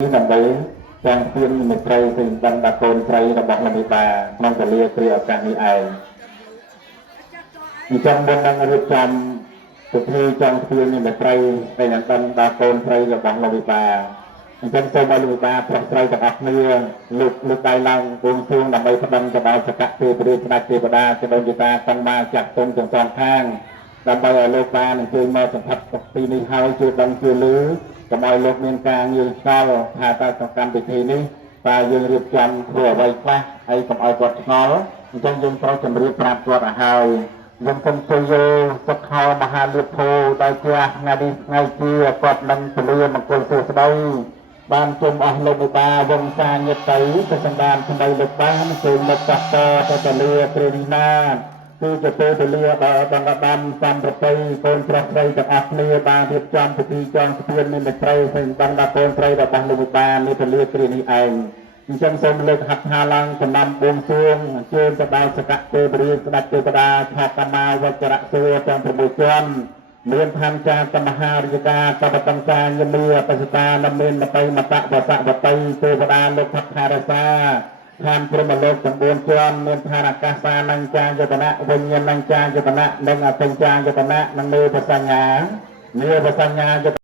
នេះដើម្បីចាំពៀនមេត្រីទៅបណ្ដាកូនត្រីរបស់លោកមេបាក្នុងពលាគ្រាឱកាសនេះឯងអញ្ចឹងមុននឹងរៀបចំពិធីចងពៀនមេត្រីទៅនឹងបណ្ដាកូនត្រីរបស់លោកមេបាអញ្ចឹងសូមឲ្យលោកមេបាប្រុសស្រីទាំងអស់គ្នាលោកដៃឡើងបួងសួងដើម្បីប្តឹងទៅដល់សកទេវរាជស្ដេចទេវតាចដូនយតាទាំងមកចាក់ទុំទាំងសងខាងដើម្បីឲ្យលោកបានអញ្ជើញមកសង្កត់ទីនេះហើយជួយដឹងជួយលឺកុំឲ្យលោកមានការងាយឆ្ងល់ថាតើក្នុងកម្មវិធីនេះតើយើងរៀបចំធ្វើអ្វីខ្លះហើយកុំឲ្យគាត់ឆ្ងល់អញ្ចឹងយើងត្រូវជម្រាបប្រាប់គាត់ឲ្យហើយយើងសូមជួយសុខោមហាលៀបភោដោយជាថ្ងៃនេះថ្ងៃជាគាត់នឹងពលិមង្គលសួស្តីបានជុំអស់លោកមេបាវងសាញាតិទៅសម្ដានសម្ដីលោកបានជើងមកតទៅទលាព្រះវិណាគឺជាពេលវេលាដែលបណ្ដាំសំប្រពៃកូនប្រុសស្រីទាំងអស់គ្នាបានរៀបចំពិធីចងស្ពានមានមេត្រីសម្បណ្ដាកូនស្រីរបស់លោកមេបានេះពលិគ្រានេះឯងអញ្ចឹងសូមលើកហត្ថថាឡើងចំណាំបួងសួងអញ្ជើញទៅដល់សកទេវរាជស្ដេចទេវតាឆាកមាវចរៈសួរទាំង6ជាន់មានឋានចាតមហារាជកាតបតង្កាញមាបសិតានមានមតិមតវសវតីទេវតាលោកផារសាឋានព្រមលោក9ជាន់មានឋានអាកាសានញ្ចាយតនៈវិញ្ញាណញ្ចាយតនៈនិងអបញ្ចាយតនៈនិងមេបសញ្ញា